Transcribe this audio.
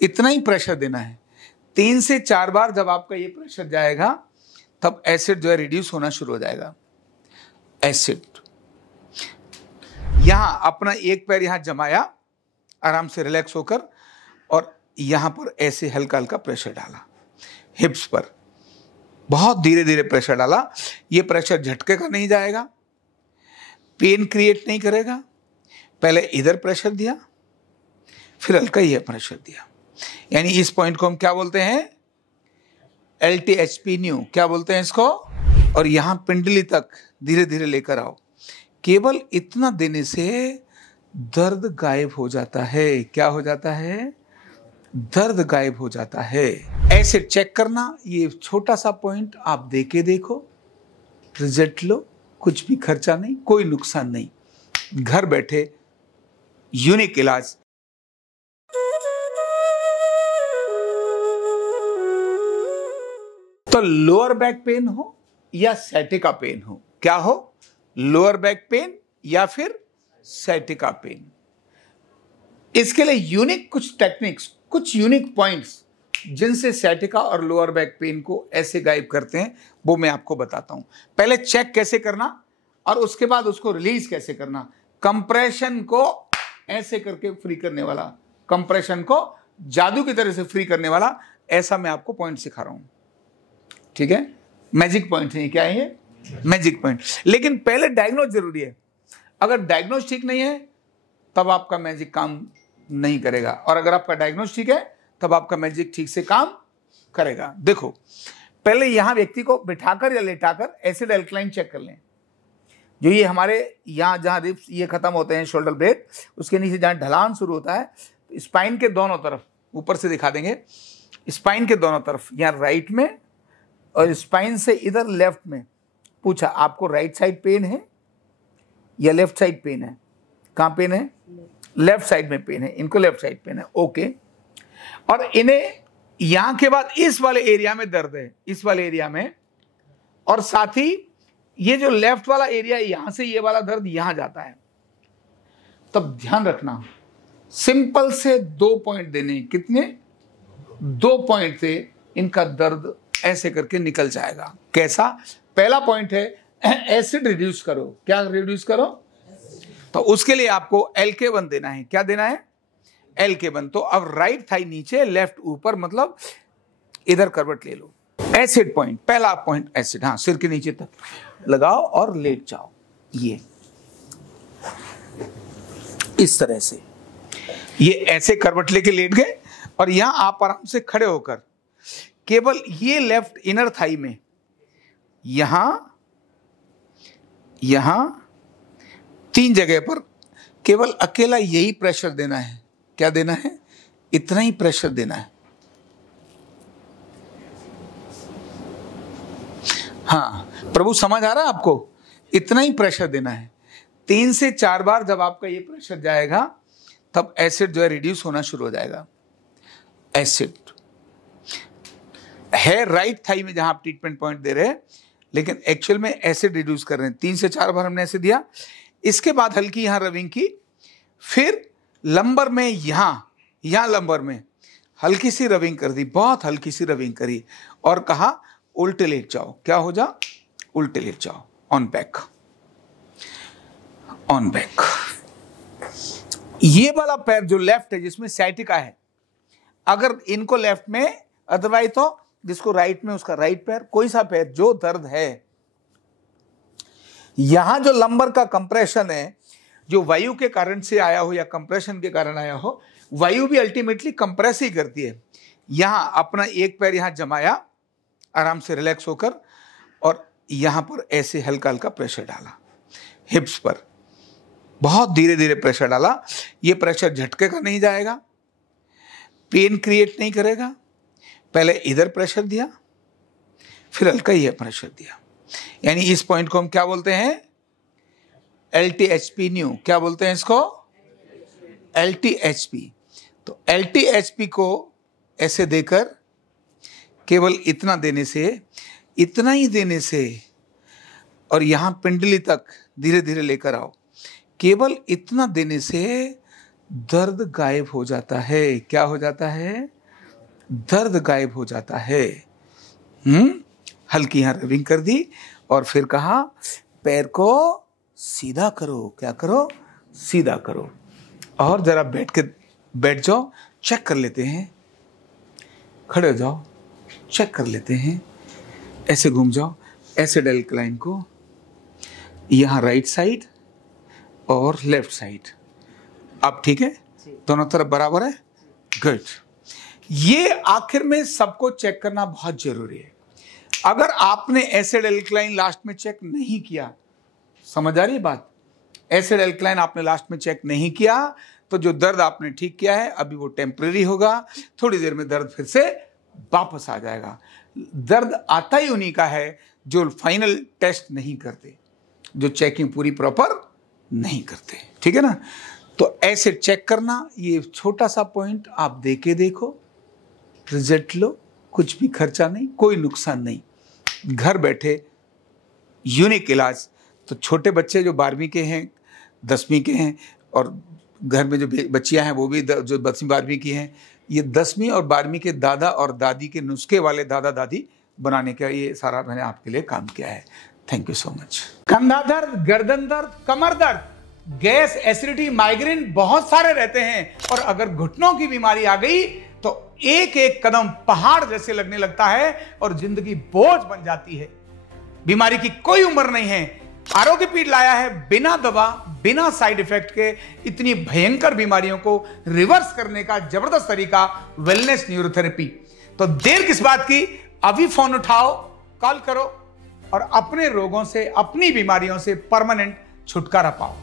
इतना ही प्रेशर देना है। 3 से 4 बार जब आपका ये प्रेशर जाएगा तब एसिड जो है रिड्यूस होना शुरू हो जाएगा। एसिड यहां अपना एक पैर यहां जमाया, आराम से रिलैक्स होकर, और यहां पर ऐसे हल्का हल्का प्रेशर डाला, हिप्स पर बहुत धीरे धीरे प्रेशर डाला। ये प्रेशर झटके का नहीं जाएगा, पेन क्रिएट नहीं करेगा। पहले इधर प्रेशर दिया, फिर हल्का ये प्रेशर दिया, यानी इस पॉइंट को हम क्या बोलते हैं? LTHP न्यू, क्या बोलते हैं इसको? और यहां पिंडली तक धीरे धीरे लेकर आओ। केवल इतना देने से दर्द गायब हो जाता है। क्या हो जाता है? दर्द गायब हो जाता है। ऐसे चेक करना, ये छोटा सा पॉइंट आप दे के देखो, रिजल्ट लो, कुछ भी खर्चा नहीं, कोई नुकसान नहीं, घर बैठे यूनिक इलाज। तो लोअर बैक पेन हो या सैटिका पेन हो, क्या हो? लोअर बैक पेन या फिर सैटिका पेन, इसके लिए यूनिक कुछ टेक्निक्स, कुछ यूनिक पॉइंट्स जिनसे सैटिका और लोअर बैक पेन को ऐसे गायब करते हैं, वो मैं आपको बताता हूं। पहले चेक कैसे करना और उसके बाद उसको रिलीज कैसे करना। कंप्रेशन को ऐसे करके फ्री करने वाला, कंप्रेशन को जादू की तरह से फ्री करने वाला, ऐसा मैं आपको पॉइंट सिखा रहा हूं। ठीक है, मैजिक पॉइंट है। क्या है ये? Magic point. लेकिन पहले डायग्नोज जरूरी है। अगर डायग्नोज ठीक नहीं है तब आपका मैजिक काम नहीं करेगा, और अगर आपका डायग्नोज ठीक है तब आपका मैजिक ठीक से काम करेगा। देखो, पहले यहां व्यक्ति को बिठाकर या लेटाकर एसिड एल्कलाइन चेक कर लें। जो ये हमारे यहां जहां रिब्स ये खत्म होते हैं, शोल्डर ब्लेड, उसके नीचे जहां ढलान शुरू होता है, तो स्पाइन के दोनों तरफ, ऊपर से दिखा देंगे, स्पाइन के दोनों तरफ, यहां राइट में और स्पाइन से इधर लेफ्ट में। पूछा आपको राइट साइड पेन है या लेफ्ट साइड पेन है? कहां पेन है? लेफ्ट साइड में पेन है, इनको लेफ्ट साइड पेन है। ओके, और इन्हें यहां के बाद इस वाले एरिया में दर्द है, इस वाले एरिया में, और साथ ही ये जो लेफ्ट वाला एरिया, यहां से ये वाला दर्द यहां जाता है। तब ध्यान रखना, सिंपल से 2 पॉइंट देने। कितने? 2 पॉइंट से इनका दर्द ऐसे करके निकल जाएगा। कैसा? पहला पॉइंट है एसिड रिड्यूस करो। क्या रिड्यूस करो? तो उसके लिए आपको LK1 देना है। क्या देना है? LK1। तो अब राइट थाई नीचे, लेफ्ट ऊपर, मतलब इधर करवट ले लो। एसिड पॉइंट, पहला पॉइंट एसिड, हाँ, सिर के नीचे तक लगाओ और लेट जाओ। ये इस तरह से ये ऐसे करवट लेके लेट गए, और यहां आप आराम से खड़े होकर केवल ये लेफ्ट इनर थाई में यहां 3 जगह पर केवल अकेला यही प्रेशर देना है। क्या देना है? इतना ही प्रेशर देना है। हाँ, प्रभु समझ आ रहा है आपको? इतना ही प्रेशर देना है। 3 से 4 बार जब आपका ये प्रेशर जाएगा तब एसिड जो है रिड्यूस होना शुरू हो जाएगा। एसिड है राइट थाई में जहां आप ट्रीटमेंट पॉइंट दे रहे हैं, लेकिन एक्चुअल में एसिड रिड्यूस कर रहे हैं। 3 से 4 बार हमने ऐसे दिया। इसके बाद हल्की यहां रविंग की, फिर लंबर में यहां लंबर में हल्की सी रविंग कर दी, बहुत हल्की सी रविंग करी, और कहा उल्टे लेट जाओ। क्या हो जा? उल्टे लेट जाओ। On back, on back. ये वाला पैर जो लेफ्ट है, जिसमें सैटिका है, अगर इनको लेफ्ट में, अदरवाइज तो जिसको राइट में, उसका राइट पैर, कोई सा पैर जो दर्द है, यहां जो लंबर का कंप्रेशन है, जो वायु के कारण से आया हो या कंप्रेशन के कारण आया हो, वायु भी अल्टीमेटली कंप्रेस ही करती है। यहां अपना एक पैर यहां जमाया, आराम से रिलैक्स होकर, और यहां पर ऐसे हल्का हल्का प्रेशर डाला, हिप्स पर बहुत धीरे धीरे प्रेशर डाला। ये प्रेशर झटके का नहीं जाएगा, पेन क्रिएट नहीं करेगा। पहले इधर प्रेशर दिया, फिर हल्का ये प्रेशर दिया, यानी इस पॉइंट को हम क्या बोलते हैं? LTHP new. क्या बोलते हैं इसको? LTHP। तो LTHP को ऐसे देकर केवल इतना देने से, इतना ही देने से, और यहां पिंडली तक धीरे धीरे लेकर आओ। केवल इतना देने से दर्द गायब हो जाता है। क्या हो जाता है? दर्द गायब हो जाता है। हल्की यहां रबिंग कर दी और फिर कहा पैर को सीधा करो। क्या करो? सीधा करो। और जरा बैठ जाओ, चेक कर लेते हैं। खड़े हो जाओ, चेक कर लेते हैं। ऐसे घूम जाओ, एसिड एल्कलाइन को यहां राइट साइड और लेफ्ट साइड। अब ठीक है? दोनों तरफ बराबर है? गुड। ये आखिर में सबको चेक करना बहुत जरूरी है। अगर आपने एसिड एल्कलाइन लास्ट में चेक नहीं किया, समझ आ रही है बात? एसिड एल्कलाइन आपने लास्ट में चेक नहीं किया तो जो दर्द आपने ठीक किया है अभी वो टेम्परेरी होगा, थोड़ी देर में दर्द फिर से वापस आ जाएगा। दर्द आता ही उन्हीं का है जो फाइनल टेस्ट नहीं करते, जो चेकिंग पूरी प्रॉपर नहीं करते। ठीक है ना? तो एसिड चेक करना, ये छोटा सा पॉइंट आप देके देखो, रिजल्ट लो, कुछ भी खर्चा नहीं, कोई नुकसान नहीं, घर बैठे यूनिक इलाज। तो छोटे बच्चे जो 12वीं के हैं, 10वीं के हैं और घर में जो बच्चियां हैं वो भी जो 10वीं 12वीं की हैं, ये 10वीं और 12वीं के दादा और दादी के नुस्खे वाले दादा दादी बनाने का ये सारा मैंने आपके लिए काम किया है। Thank you so much. कंधा दर्द, गर्दन दर्द, कमर दर्द, गैस, एसिडिटी, माइग्रेन बहुत सारे रहते हैं और अगर घुटनों की बीमारी आ गई तो एक एक कदम पहाड़ जैसे लगने लगता है और जिंदगी बोझ बन जाती है। बीमारी की कोई उम्र नहीं है। आरोग्य पीठ लाया है बिना दवा, बिना साइड इफेक्ट के इतनी भयंकर बीमारियों को रिवर्स करने का जबरदस्त तरीका, वेलनेस न्यूरोथेरेपी। तो देर किस बात की? अभी फोन उठाओ, कॉल करो और अपने रोगों से, अपनी बीमारियों से परमानेंट छुटकारा पाओ।